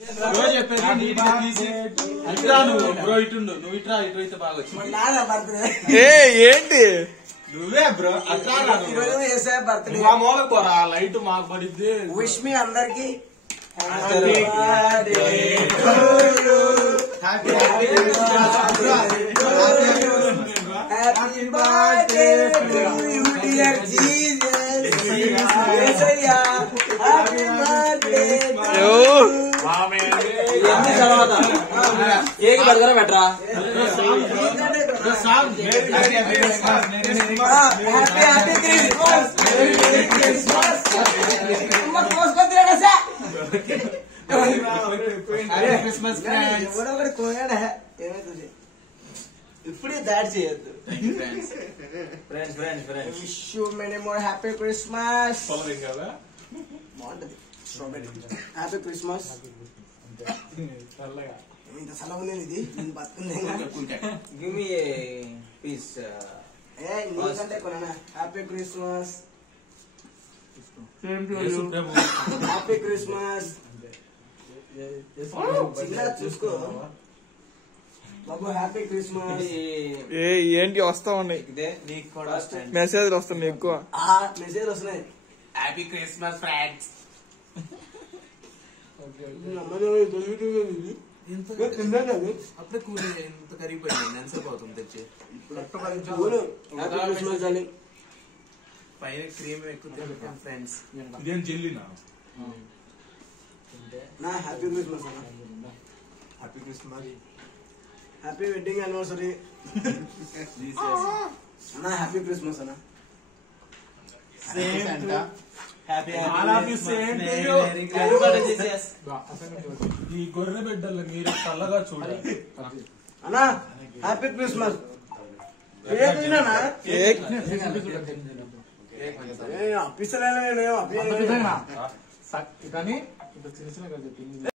ఏంటి నువ్వే బ్రో అట్లా బర్త్డే మూలకు పోరా లైట్ మాకు పడిద్ది. విష్ మీ అందరికి happy birthday to you dear Jesus యేసయ్యా హ్యాపీ బర్త్డే ఏకి బర్గర్ పెట్టరా ఇప్పుడే దాడి చేయొద్దు. Wish you many more happy Christmas. బాగుంటది హ్యాపీ క్రిస్మస్. ఇంత సలహా ఉంది ఇది నేను బతుకుంది నీకంటే కొనా. Happy Christmas happy Christmas. చిన్న చూసుకో బాబు. Happy Christmas. ఏంటి వస్తా ఉన్నాయి మెసేజ్లు వస్తున్నాయి ఎక్కువ. మెసేజ్ వస్తున్నాయి. Happy Christmas friends. అప్పుడే కూర ఎంత కరిగిపోయింది ఎంతసేపు అవుతుంది తెచ్చి. పైన క్రీమ్ ఎక్కువ ఫ్రెండ్స్. ఇదేం జెల్లీనా? హ్యాపీ క్రిస్మస్ అన్న. Happy Christmas. Happy wedding anniversary అన్న. హ్యాపీ క్రిస్మస్ అన్న. ఈ గొర్రె బిడ్డలు మీరు చల్లగా చూడాలి అన్న. Happy Christmas. అప్పిస్తలే కానీ చిన్న చిన్న